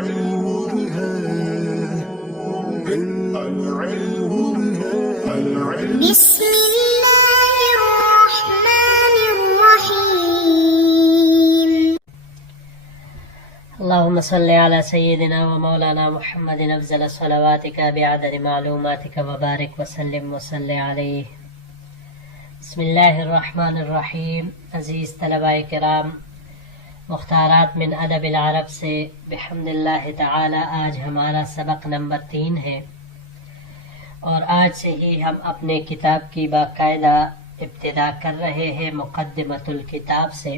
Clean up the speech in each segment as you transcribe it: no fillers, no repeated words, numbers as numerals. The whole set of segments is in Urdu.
بسم الله الرحمن الرحيم. اللهم صل على سيدنا ومولانا محمد أفضل صلواتك بعدد معلوماتك وبارك وسلم وصل عليه. بسم اللہ الرحمن الرحیم. عزیز طلباء کرام، مختارات من ادب العرب سے بحمد اللہ تعالی آج ہمارا سبق نمبر 3 ہے، اور آج سے ہی ہم اپنے کتاب کی باقاعدہ ابتدا کر رہے ہیں مقدمۃ الکتاب سے.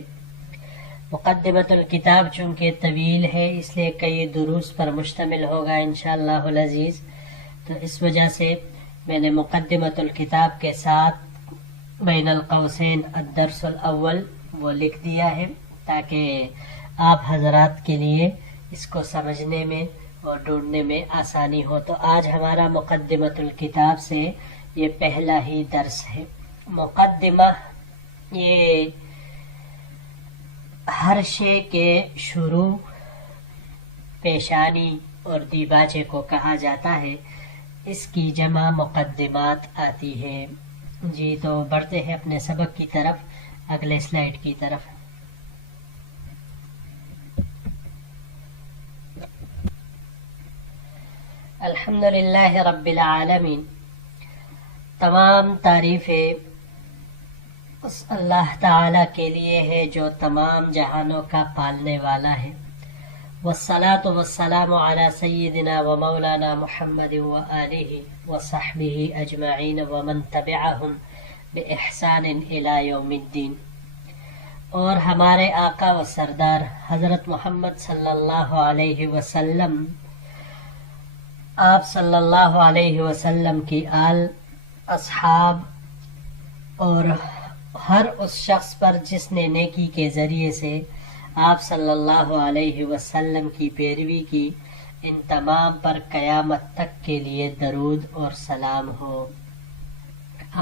مقدمۃ الکتاب چونکہ طویل ہے اس لیے کئی دروس پر مشتمل ہوگا انشاءاللہ العزیز، تو اس وجہ سے میں نے مقدمۃ الکتاب کے ساتھ بین القوسین الدرس الاول وہ لکھ دیا ہے تاکہ آپ حضرات کے لیے اس کو سمجھنے میں اور ڈھونڈنے میں آسانی ہو. تو آج ہمارا مقدمۃ الکتاب سے یہ پہلا ہی درس ہے. مقدمہ یہ ہر شے کے شروع، پیشانی اور دیباچے کو کہا جاتا ہے، اس کی جمع مقدمات آتی ہے. جی تو بڑھتے ہیں اپنے سبق کی طرف، اگلے سلائیڈ کی طرف. الحمدللہ رب العالمین. تمام تعریفیں اس اللہ تعالی کے لیے ہے جو تمام جہانوں کا پالنے والا ہے. والصلاة والسلام علی سیدنا و مولانا محمد و آلہ و صحبہ اجمعین ومن تبعہم بإحسان الی یوم الدین. اور ہمارے آقا و سردار حضرت محمد صلی اللہ علیہ وسلم، آپ صلی اللہ علیہ وسلم کی آل، اصحاب اور ہر اس شخص پر جس نے نیکی کے ذریعے سے آپ صلی اللہ علیہ وسلم کی پیروی کی، ان تمام پر قیامت تک کے لیے درود اور سلام ہو.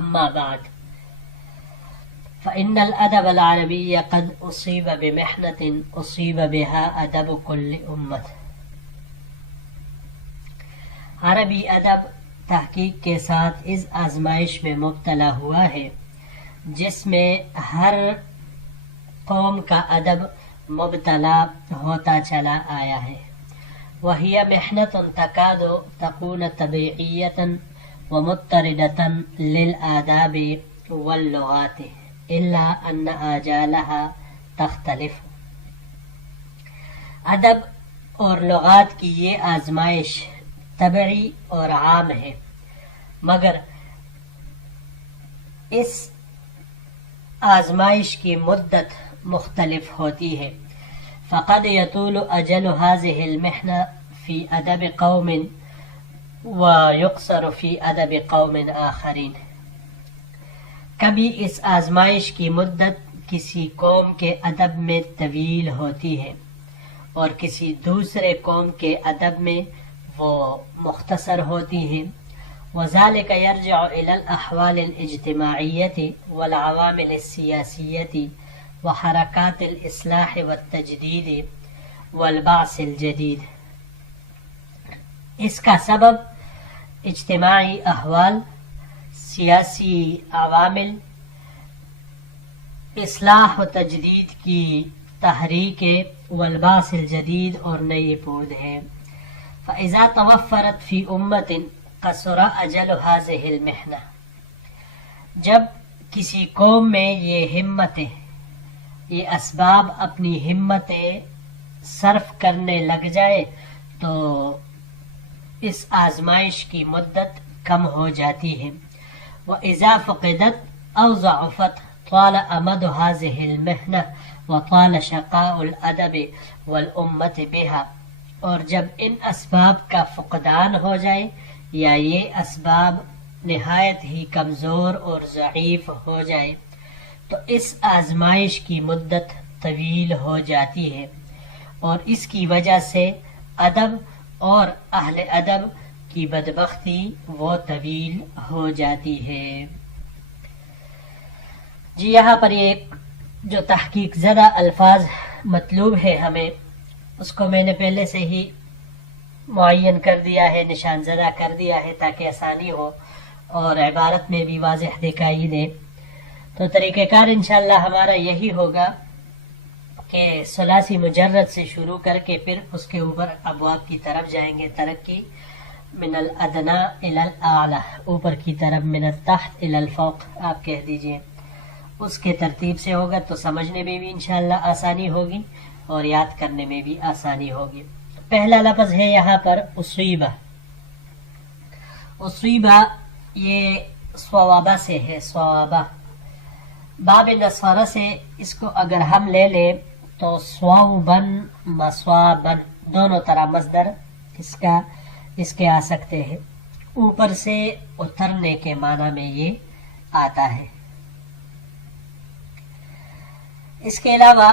اما بعد فإن الأدب العربي قد أصيب بمحنة أصيب بها أدب كل أمة. عربی ادب تحقیق کے ساتھ اس آزمائش میں مبتلا ہوا ہے جس میں ہر قوم کا ادب مبتلا ہوتا چلا آیا ہے. وہی محنت تکاد تکون طبیعیۃ ومضطردۃ للآداب واللغات الا ان آجالها تختلف. ادب اور لغات کی یہ آزمائش طبعی اور عام ہے، مگر اس آزمائش کی مدت مختلف ہوتی ہے. فقد يطول أجل هذه المحنة في أدب قوم ويقصر في أدب قوم آخرين. کبھی اس آزمائش کی مدت کسی قوم کے ادب میں طویل ہوتی ہے اور کسی دوسرے قوم کے ادب میں وہ مختصر ہوتی ہے. وذلك يرجع إلى الأحوال الاجتماعية والعوامل السياسية وحركات الإصلاح والتجديد والبعث الجديد. اس کا سبب اجتماعی احوال، سیاسی عوامل، اصلاح و تجدید کی تحریک والبعث الجدید اور نئی پود ہے. فإذا توفرت في أمة قصر أجل هذه المحنة. جب کسی قوم میں یہ ہمتیں، یہ اسباب اپنی ہمتیں صرف کرنے لگ جائے تو اس آزمائش کی مدت کم ہو جاتی ہے. وإذا فقدت أو ضعفت طال أمد هذه المحنة وطال شقاء الأدب والأمة بها. اور جب ان اسباب کا فقدان ہو جائے یا یہ اسباب نہایت ہی کمزور اور ضعیف ہو جائے تو اس آزمائش کی مدت طویل ہو جاتی ہے، اور اس کی وجہ سے ادب اور اہل ادب کی بدبختی وہ طویل ہو جاتی ہے. جی یہاں پر ایک جو تحقیق زدہ الفاظ مطلوب ہے ہمیں، اس کو میں نے پہلے سے ہی معین کر دیا ہے، نشان زدہ کر دیا ہے تاکہ آسانی ہو اور عبارت میں بھی واضح دکھائی دے. تو طریقہ کار انشاءاللہ ہمارا یہی ہوگا کہ ثلاثی مجرد سے شروع کر کے پھر اس کے اوپر ابواب کی طرف جائیں گے. ترقی من الادنا الى الاعلی، اوپر کی طرف، من التحت الى الفوق آپ کہہ دیجئے. اس کے ترتیب سے ہوگا تو سمجھنے میں بھی انشاءاللہ آسانی ہوگی اور یاد کرنے میں بھی آسانی ہوگی. پہلا لفظ ہے یہاں پر اصیبہ. اصیبہ یہ صوابہ سے ہے، صوابہ. باب نصارہ سے اس کو اگر ہم لے لیں تو صوابن مصوابن دونوں طرح مصدر اس کے آ سکتے ہیں. اوپر سے اترنے کے معنی میں یہ آتا ہے. اس کے علاوہ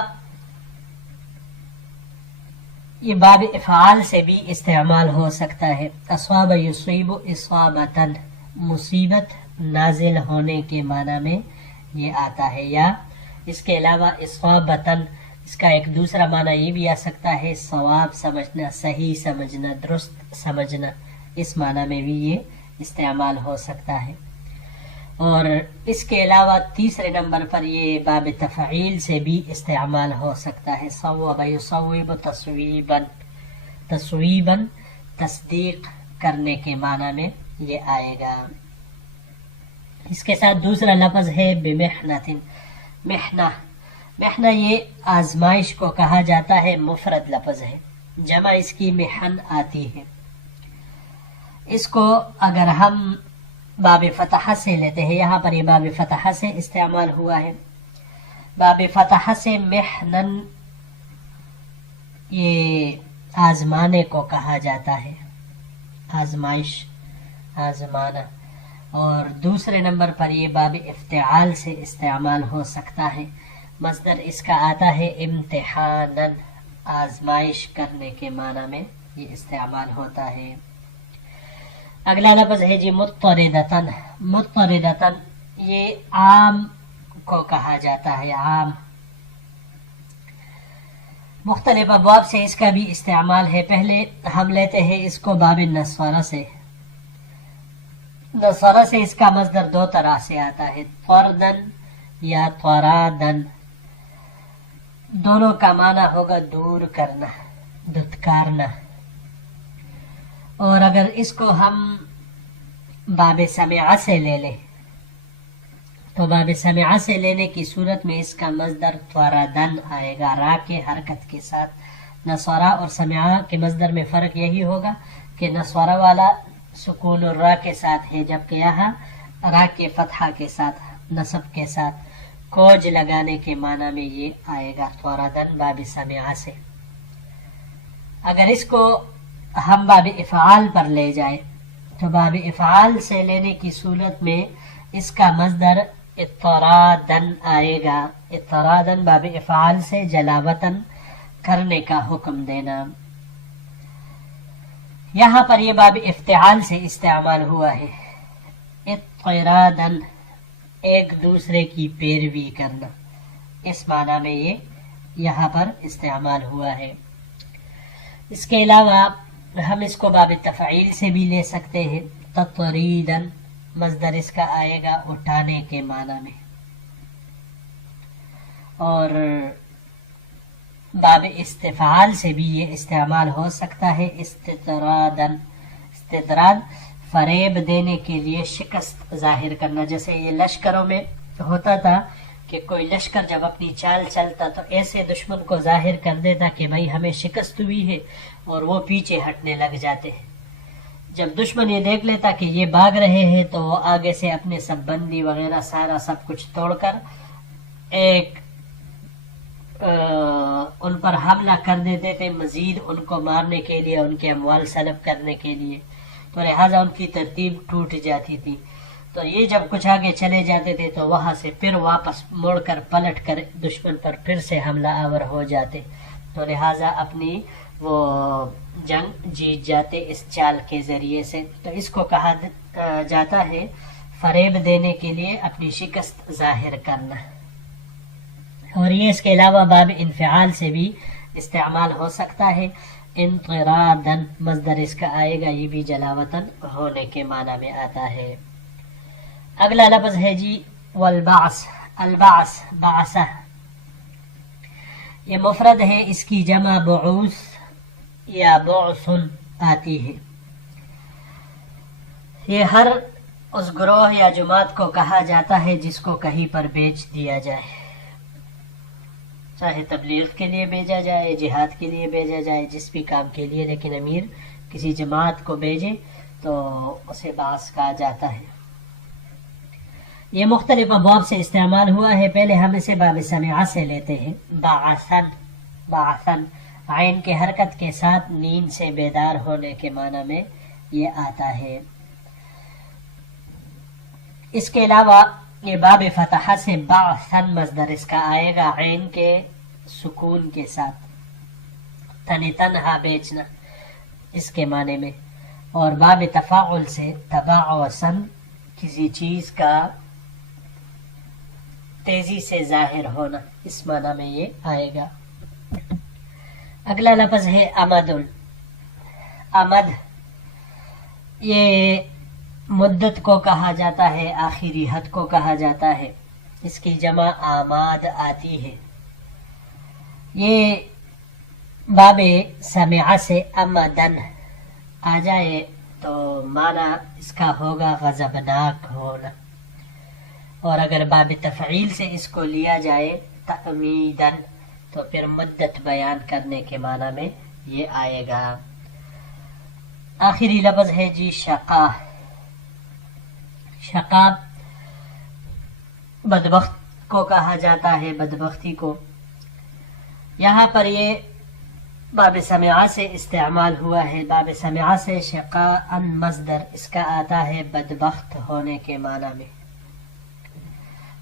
یہ باب افعال سے بھی استعمال ہو سکتا ہے. اصاب یصیب اصابتن، مصیبت نازل ہونے کے معنی میں یہ آتا ہے. یا اس کے علاوہ اصابتن اس کا ایک دوسرا معنی یہ بھی آ سکتا ہے صواب سمجھنا، صحیح سمجھنا، درست سمجھنا. اس معنی میں بھی یہ استعمال ہو سکتا ہے. اور اس کے علاوہ تیسرے نمبر پر یہ باب تفعیل سے بھی استعمال ہو سکتا ہے. صوب یصوب تصویبا، تصویبا تصدیق کرنے کے معنی میں یہ آئے گا. اس کے ساتھ دوسرا لفظ ہے بمحنۃ. محنہ، محنہ یہ آزمائش کو کہا جاتا ہے، مفرد لفظ ہے، جمع اس کی محن آتی ہے. اس کو اگر ہم باب فتحہ سے لیتے ہیں، یہاں پر یہ باب فتحہ سے استعمال ہوا ہے. باب فتحہ سے محنن یہ آزمانے کو کہا جاتا ہے، آزمائش، آزمانا. اور دوسرے نمبر پر یہ باب افتعال سے استعمال ہو سکتا ہے. مصدر اس کا آتا ہے امتحانن، آزمائش کرنے کے معنی میں یہ استعمال ہوتا ہے. اگلا لفظ ہے جی مضطردتن. مضطردتن یہ عام کو کہا جاتا ہے، عام. مختلف ابواب سے اس کا بھی استعمال ہے. پہلے ہم لیتے ہیں اس کو باب نصارہ سے. نصارہ سے اس کا مصدر دو طرح سے آتا ہے، طردن یا طرادن. دونوں کا معنی ہوگا دور کرنا، دھتکارنا. اور اگر اس کو ہم باب سمعہ سے لے لیں تو باب سمعہ سے لینے کی صورت میں اس کا مصدر طردن آئے گا، را کے حرکت کے ساتھ. نصارہ اور سمعہ کے مصدر میں فرق یہی ہوگا کہ نصارہ والا سکون الرا کے ساتھ ہے، جبکہ یہاں را کے فتحہ کے ساتھ، نصب کے ساتھ، کوج لگانے کے معنی میں یہ آئے گا طردن باب سمعہ سے. اگر اس کو ہم باب افعال پر لے جائیں تو باب افعال سے لینے کی صورت میں اس کا مصدر اضطرادن آئے گا. اضطرادن باب افعال سے جلاوطن کرنے کا حکم دینا. یہاں پر یہ باب افتعال سے استعمال ہوا ہے، اضطرادن ایک دوسرے کی پیروی کرنا. اس معنی میں یہ یہاں پر استعمال ہوا ہے. اس کے علاوہ ہم اس کو باب تفعیل سے بھی لے سکتے ہیں. تطریدن مصدر اس کا آئے گا اٹھانے کے معنی میں. اور باب استفعال سے بھی یہ استعمال ہو سکتا ہے، استطرادن. استطراد فریب دینے کے لیے شکست ظاہر کرنا. جیسے یہ لشکروں میں ہوتا تھا کہ کوئی لشکر جب اپنی چال چلتا تو ایسے دشمن کو ظاہر کر دیتا کہ بھائی ہمیں شکست ہوئی ہے، اور وہ پیچھے ہٹنے لگ جاتے ہیں. جب دشمن یہ دیکھ لیتا کہ یہ بھاگ رہے ہیں تو وہ آگے سے اپنے سب بندی وغیرہ سارا سب کچھ توڑ کر ایک ان پر حملہ کر دیتے تھے، مزید ان کو مارنے کے لیے، ان کے اموال سلب کرنے کے لیے. تو لہٰذا ان کی ترتیب ٹوٹ جاتی تھی. تو یہ جب کچھ آگے چلے جاتے تھے تو وہاں سے پھر واپس مڑ کر پلٹ کر دشمن پر پھر سے حملہ آور ہو جاتے. تو لہٰذا اپنی وہ جنگ جیت جاتے اس چال کے ذریعے سے. تو اس کو کہا جاتا ہے فریب دینے کے لیے اپنی شکست ظاہر کرنا. اور یہ اس کے علاوہ باب انفعال سے بھی استعمال ہو سکتا ہے. انقرادن مصدر اس کا آئے گا، یہ بھی جلاوطن ہونے کے معنی میں آتا ہے۔ اگلا لفظ ہے جی والبعث، البعث بعثہ، یہ مفرد ہے، اس کی جمع بعوث یا بعث آتی ہے۔ یہ ہر اس گروہ یا جماعت کو کہا جاتا ہے جس کو کہیں پر بیچ دیا جائے، چاہے تبلیغ کے لیے بھیجا جائے، جہاد کے لیے بھیجا جائے، جس بھی کام کے لیے، لیکن امیر کسی جماعت کو بھیجے تو اسے بعث کہا جاتا ہے۔ یہ مختلف ابواب سے استعمال ہوا ہے، پہلے ہم اسے باب سمعہ سے لیتے ہیں۔ بعثن، بعثن عین کے حرکت کے ساتھ نیند سے بیدار ہونے کے معنی میں یہ آتا ہے۔ اس کے علاوہ یہ باب فتحہ سے بعثن مصدر اس کا آئے گا عین کے سکون کے ساتھ، تن تنہا بیچنا اس کے معنی میں، اور باب تفاعل سے تباعثن کسی چیز کا تیزی سے ظاہر ہونا، اس معنی میں یہ آئے گا۔ اگلا لفظ ہے امد، امد یہ مدت کو کہا جاتا ہے، آخری حد کو کہا جاتا ہے، اس کی جمع آماد آتی ہے۔ یہ باب سمعہ سے امدن آ جائے تو معنی اس کا ہوگا غضبناک ہونا، اور اگر باب تفعیل سے اس کو لیا جائے تأمیدن تو پھر مدت بیان کرنے کے معنی میں یہ آئے گا۔ آخری لفظ ہے جی شقا، شقا بدبخت کو کہا جاتا ہے، بدبختی کو۔ یہاں پر یہ باب سمعہ سے استعمال ہوا ہے، باب سمعہ سے شقا ان مصدر اس کا آتا ہے بدبخت ہونے کے معنی میں،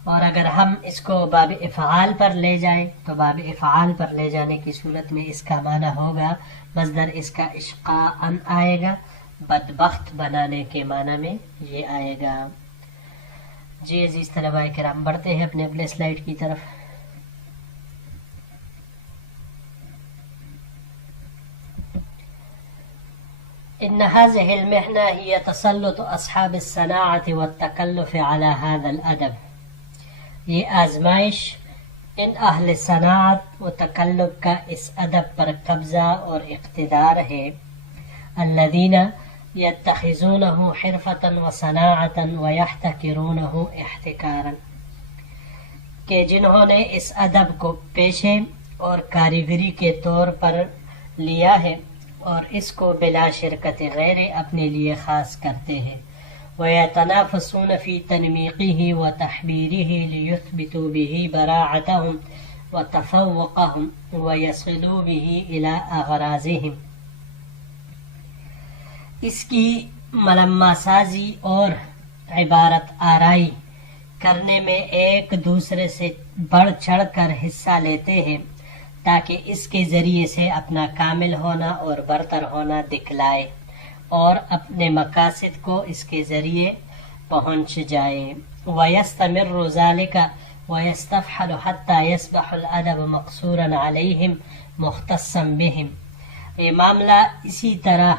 اور اگر ہم اس کو باب افعال پر لے جائیں تو باب افعال پر لے جانے کی صورت میں اس کا معنی ہوگا مصدر اس کا اشقاء ان آئے گا، بدبخت بنانے کے معنی میں یہ آئے گا۔ جی عزیز طلباء کرام، بڑھتے ہیں اپنے اگلے سلائیڈ کی طرف۔ إن هذه المحنة هي تسلط أصحاب الصناعة والتكلف على هذا الأدب، یہ آزمائش ان اہل صناعت و تکلف کا اس ادب پر قبضہ اور اقتدار ہے، الذین یتخذونہ حرفة وصناعة ویحتکرونہ احتکارا، کہ جنہوں نے اس ادب کو پیشے اور کاریگری کے طور پر لیا ہے اور اس کو بلا شرکت غیر اپنے لیے خاص کرتے ہیں، وَيَتَنَافَسُونَ فِي تَنْمِيقِهِ وَتَحْبِيرِهِ لِيُثْبِتُوا بِهِ بَرَاعَتَهُمْ وَتَفَوُّقَهُمْ وَيَصِلُوا بِهِ إِلَىٰ أَغْرَاضِهِمْ، اس کی ملمہ سازی اور عبارت آرائی کرنے میں ایک دوسرے سے بڑھ چڑھ کر حصہ لیتے ہیں تاکہ اس کے ذریعے سے اپنا کامل ہونا اور برتر ہونا دکھلائے اور اپنے مقاصد کو اس کے ذریعے پہنچ جائے۔ وَيَسْتَمِرُّ ذَلِكَ وَيَسْتَفْحَلُ حَتَّى يَصْبَحُ الْأَدَبُ مَقْصُورًا عَلَيْهِمْ مُخْتَصًّا بِهِمْ، یہ معاملہ اسی طرح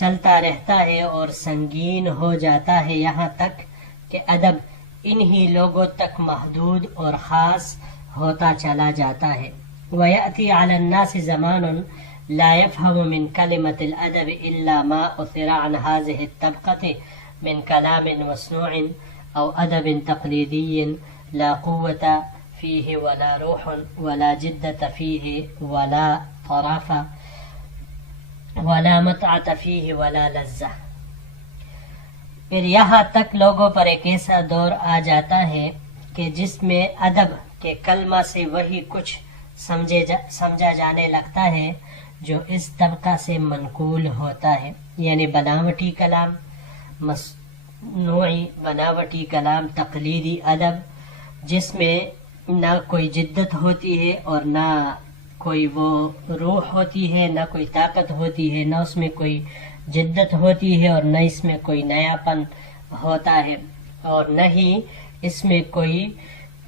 چلتا رہتا ہے اور سنگین ہو جاتا ہے یہاں تک کہ ادب انہی لوگوں تک محدود اور خاص ہوتا چلا جاتا ہے۔ وَيَأْتِي عَلَى النَّاسِ زَمَانٌ لَا يَفْهَمُ مِنْ كَلِمَةِ الْأَدَبِ إِلَّا مَا أُثِرَ عَنْ هَذِهِ الطَّبْقَةِ مِنْ كَلَامٍ مَصْنُوعٍ أَوْ أَدَبٍ تَقْلِيدِيٍّ لَا قُوَّةَ فِيهِ وَلَا رُوحٌ وَلَا جِدَّةَ فِيهِ وَلَا طَرَفَ وَلَا مَتْعَةَ فِيهِ وَلَا لَذَّةَ۔ پھر یہاں تک لوگوں پر ایک ایسا دور آ جاتا ہے کہ جس میں ادب کے کلمہ سے وہی کچھ سمجھا جانے لگتا ہے جو اس طبقہ سے منقول ہوتا ہے، یعنی بناوٹی کلام، مصنوعی بناوٹی کلام، تقلیدی ادب جس میں نہ کوئی جدت ہوتی ہے اور نہ کوئی وہ روح ہوتی ہے، نہ کوئی طاقت ہوتی ہے، نہ اس میں کوئی جدت ہوتی ہے اور نہ اس میں کوئی نیا پن ہوتا ہے، اور نہ ہی اس میں کوئی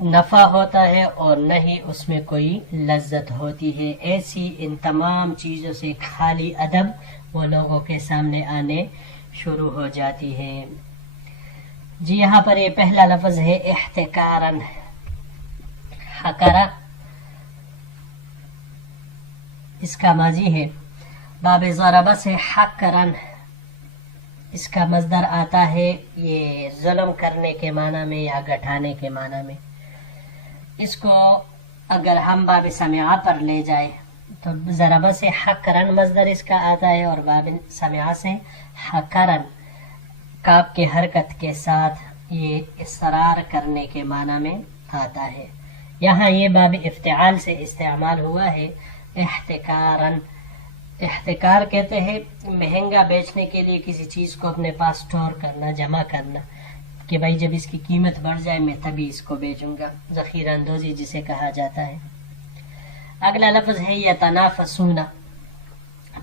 نفع ہوتا ہے اور نہ ہی اس میں کوئی لذت ہوتی ہے. ایسی ان تمام چیزوں سے خالی ادب وہ لوگوں کے سامنے آنے شروع ہو جاتی ہے. جی یہاں پر یہ پہلا لفظ ہے احتکارن. حکرہ اس کا ماضی ہے. باب ضربہ سے حکرن اس کا مصدر آتا ہے یہ ظلم کرنے کے معنی میں یا گھٹانے کے معنی میں. اس کو اگر ہم باب سمعہ پر لے جائے تو ضربہ سے حکرن مصدر اس کا آتا ہے اور باب سمعہ سے حکرن کاف کے حرکت کے ساتھ یہ اصرار کرنے کے معنی میں آتا ہے. یہاں یہ باب افتعال سے استعمال ہوا ہے احتکارن. احتکار کہتے ہیں مہنگا بیچنے کے لیے کسی چیز کو اپنے پاس سٹور کرنا، جمع کرنا کہ بھائی جب اس کی قیمت بڑھ جائے میں تبھی اس کو بیچوں گا. ذخیرہ اندوزی جسے کہا جاتا ہے. اگلا لفظ ہے یتنافسون.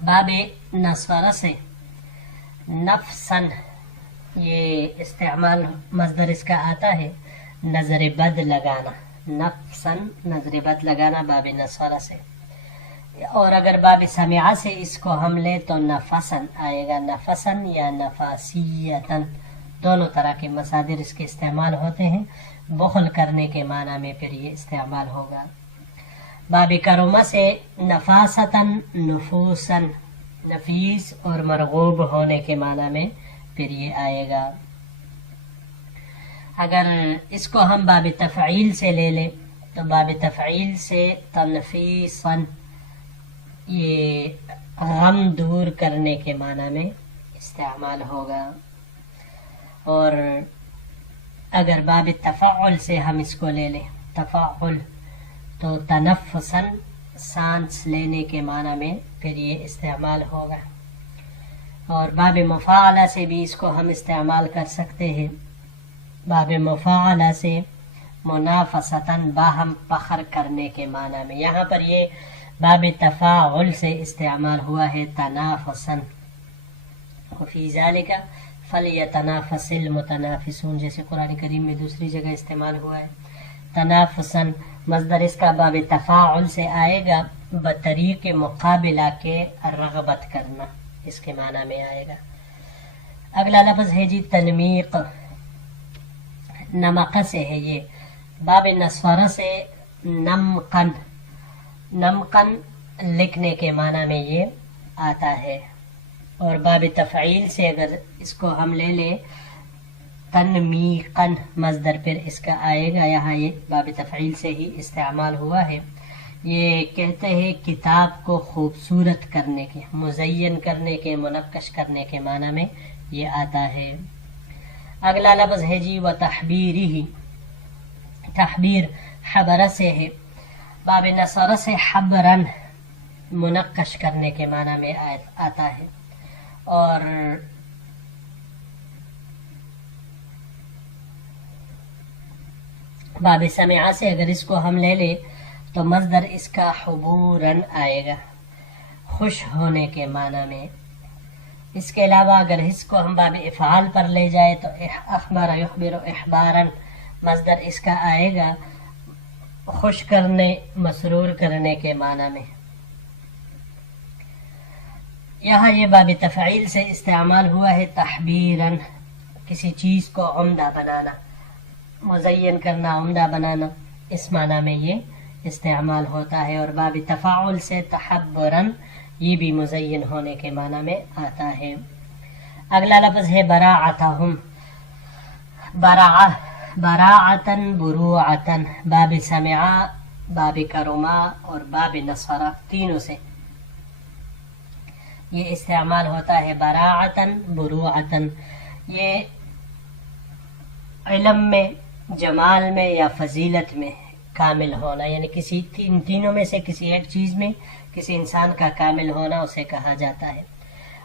باب نصارہ سے نفسن یہ استعمال مصدر اس کا آتا ہے نظر بد لگانا. نفسن نظر بد لگانا باب نصارہ سے. اور اگر باب سمعہ سے اس کو ہم لیں تو نفسن آئے گا. نفسن یا نفاسیتن دونوں طرح کے مصادر اس کے استعمال ہوتے ہیں. بخل کرنے کے معنی میں پھر یہ استعمال ہوگا. باب کرما سے نفاستن نفوسن نفیس اور مرغوب ہونے کے معنی میں پھر یہ آئے گا. اگر اس کو ہم باب تفعیل سے لے لیں تو باب تفعیل سے تنفیسن یہ غم دور کرنے کے معنی میں استعمال ہوگا. اور اگر باب تفعل سے ہم اس کو لے لیں تفعل تو تنفسن سانس لینے کے معنی میں پھر یہ استعمال ہوگا. اور باب مفاعلہ سے بھی اس کو ہم استعمال کر سکتے ہیں. باب مفاعلہ سے منافستن باہم فخر کرنے کے معنی میں. یہاں پر یہ باب تفاعل سے استعمال ہوا ہے تنافسن. وفی ذالک فلیتنافس المتنافسون جیسے قرآن کریم میں دوسری جگہ استعمال ہوا ہے. تنافسن مصدر اس کا باب تفاعل سے آئے گا بطریق مقابلہ کے رغبت کرنا اس کے معنی میں آئے گا. اگلا لفظ ہے جی تنمیق. نمق سے ہے یہ. باب نصفرہ سے نمقن. نمقن لکھنے کے معنی میں یہ آتا ہے. اور باب تفعیل سے اگر اس کو ہم لے لیں تنمیقن مصدر پھر اس کا آئے گا. یہاں یہ باب تفعیل سے ہی استعمال ہوا ہے. یہ کہتے ہیں کتاب کو خوبصورت کرنے کے، مزین کرنے کے، منقش کرنے کے معنی میں یہ آتا ہے. اگلا لفظ ہے جی و تحبیری. تحبیر حبرہ سے ہے. باب نصرہ سے حبرن منقش کرنے کے معنی میں آتا ہے. اور باب سمعہ سے اگر اس کو ہم لے لیں تو مصدر اس کا حبورن آئے گا، خوش ہونے کے معنی میں. اس کے علاوہ اگر اس کو ہم باب افعال پر لے جائے تو اخبر یخبر احبارن مصدر اس کا آئے گا خوش کرنے، مسرور کرنے کے معنی میں. یہاں یہ باب تفعیل سے استعمال ہوا ہے تحبیرن، کسی چیز کو عمدہ بنانا، مزین کرنا، عمدہ بنانا، اس معنی میں یہ استعمال ہوتا ہے. اور باب تفاعل سے تحبرن یہ بھی مزین ہونے کے معنی میں آتا ہے. اگلا لفظ ہے براعتہم. براعتن بروعتن. باب سمعہ، باب کرما اور باب نصرہ تینوں سے یہ استعمال ہوتا ہے براعتن بروعتن. یہ علم میں، جمال میں یا فضیلت میں کامل ہونا، یعنی کسی تینوں میں سے کسی ایک چیز میں کسی انسان کا کامل ہونا اسے کہا جاتا ہے.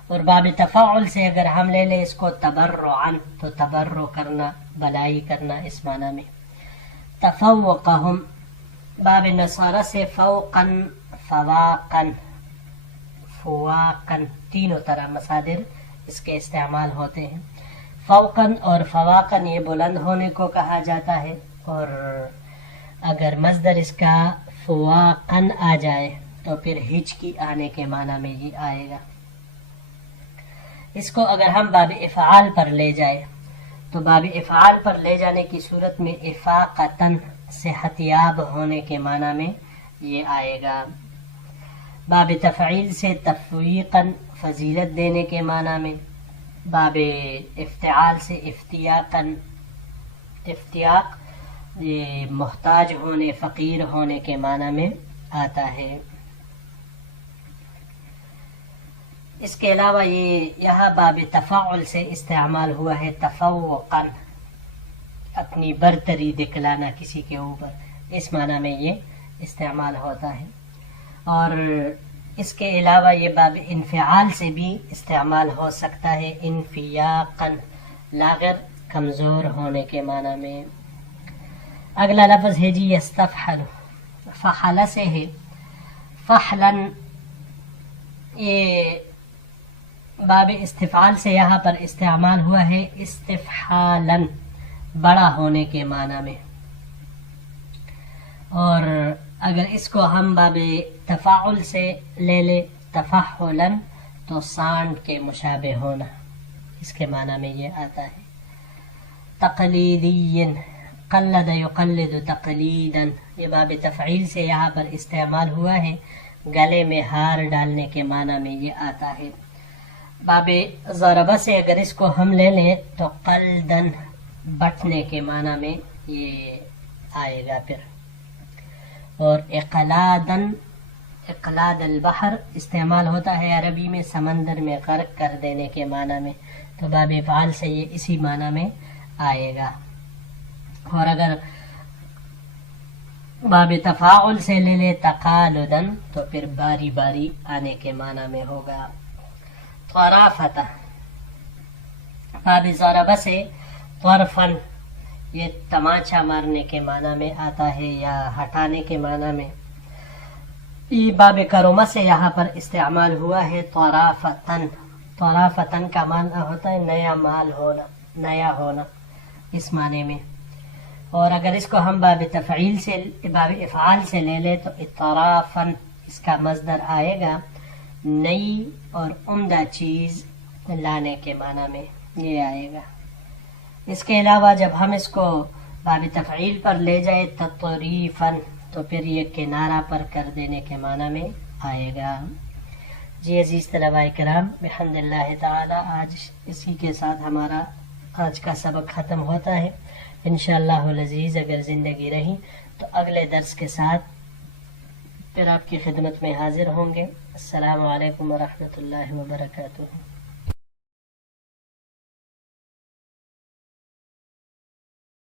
اور باب تفاعل سے اگر ہم لے لیں اس کو تبرعن تو تبرع کرنا، بلائی کرنا اس معنی میں. تفوقہم. باب نصارہ سے فوقن، فواقن، فواقن تینوں طرح مصادر اس کے استعمال ہوتے ہیں. فوقن اور فواقن یہ بلند ہونے کو کہا جاتا ہے، اور اگر مصدر اس کا فواقن آ جائے تو پھر ہچکی آنے کے معنی میں یہ آئے گا. اس کو اگر ہم باب افعال پر لے جائے تو باب افعال پر لے جانے کی صورت میں افاقتن صحتیاب ہونے کے معنی میں یہ آئے گا. باب تفعیل سے تفویقاً فضیلت دینے کے معنی میں. باب افتعال سے افتیاقاً افتیاق یہ محتاج ہونے فقیر ہونے کے معنی میں آتا ہے. اس کے علاوہ یہ یہاں باب تفاعل سے استعمال ہوا ہے تفوقاً اپنی برتری دکھلانا کسی کے اوپر، اس معنی میں یہ استعمال ہوتا ہے. اور اس کے علاوہ یہ باب انفعال سے بھی استعمال ہو سکتا ہے انفیاقاً لاغر کمزور ہونے کے معنی میں. اگلا لفظ ہے جی یستفحل، فحل سے ہے. فحلن یہ باب استفعال سے یہاں پر استعمال ہوا ہے استفحالن بڑا ہونے کے معنی میں. اور اگر اس کو ہم باب تفاعل سے لے لے تفحلن تو سانڈ کے مشابہ ہونا، اس کے معنی میں یہ آتا ہے. تقلیدی قلد یقلد تقلیدا یہ باب تفعیل سے یہاں پر استعمال ہوا ہے گلے میں ہار ڈالنے کے معنی میں یہ آتا ہے. باب ضربہ سے اگر اس کو ہم لے لیں تو قلدن بٹنے کے معنی میں یہ آئے گا پھر. اور اقلادن اقلاد البحر استعمال ہوتا ہے عربی میں سمندر میں غرق کر دینے کے معنی میں، تو باب افعال سے یہ اسی معنی میں آئے گا. اور اگر باب تفاعل سے لے لے تقالدن تو پھر باری باری آنے کے معنی میں ہوگا. طرافتہ باب ضربہ سے طرفن یہ تماچا مارنے کے معنی میں آتا ہے یا ہٹانے کے معنی میں. یہ باب کرمہ سے یہاں پر استعمال ہوا ہے طرافتن. طرافتن کا معنی ہوتا ہے نیا مال ہونا، نیا ہونا اس معنی میں. اور اگر اس کو ہم باب تفعیل سے باب افعال سے لے لے تو اطرافن اس کا مصدر آئے گا نئی اور عمدہ چیز لانے کے معنی میں یہ آئے گا. اس کے علاوہ جب ہم اس کو باب تفعیل پر لے جائے تطریفن تو پھر یہ کنارہ پر کر دینے کے معنی میں آئے گا. جی عزیز طلباء کرام، بحمد اللہ تعالی آج اسی کے ساتھ ہمارا آج کا سبق ختم ہوتا ہے. انشاءاللہ العزیز اگر زندگی رہی تو اگلے درس کے ساتھ پھر آپ کی خدمت میں حاضر ہوں گے. السلام علیکم ورحمۃ اللہ وبرکاتہ.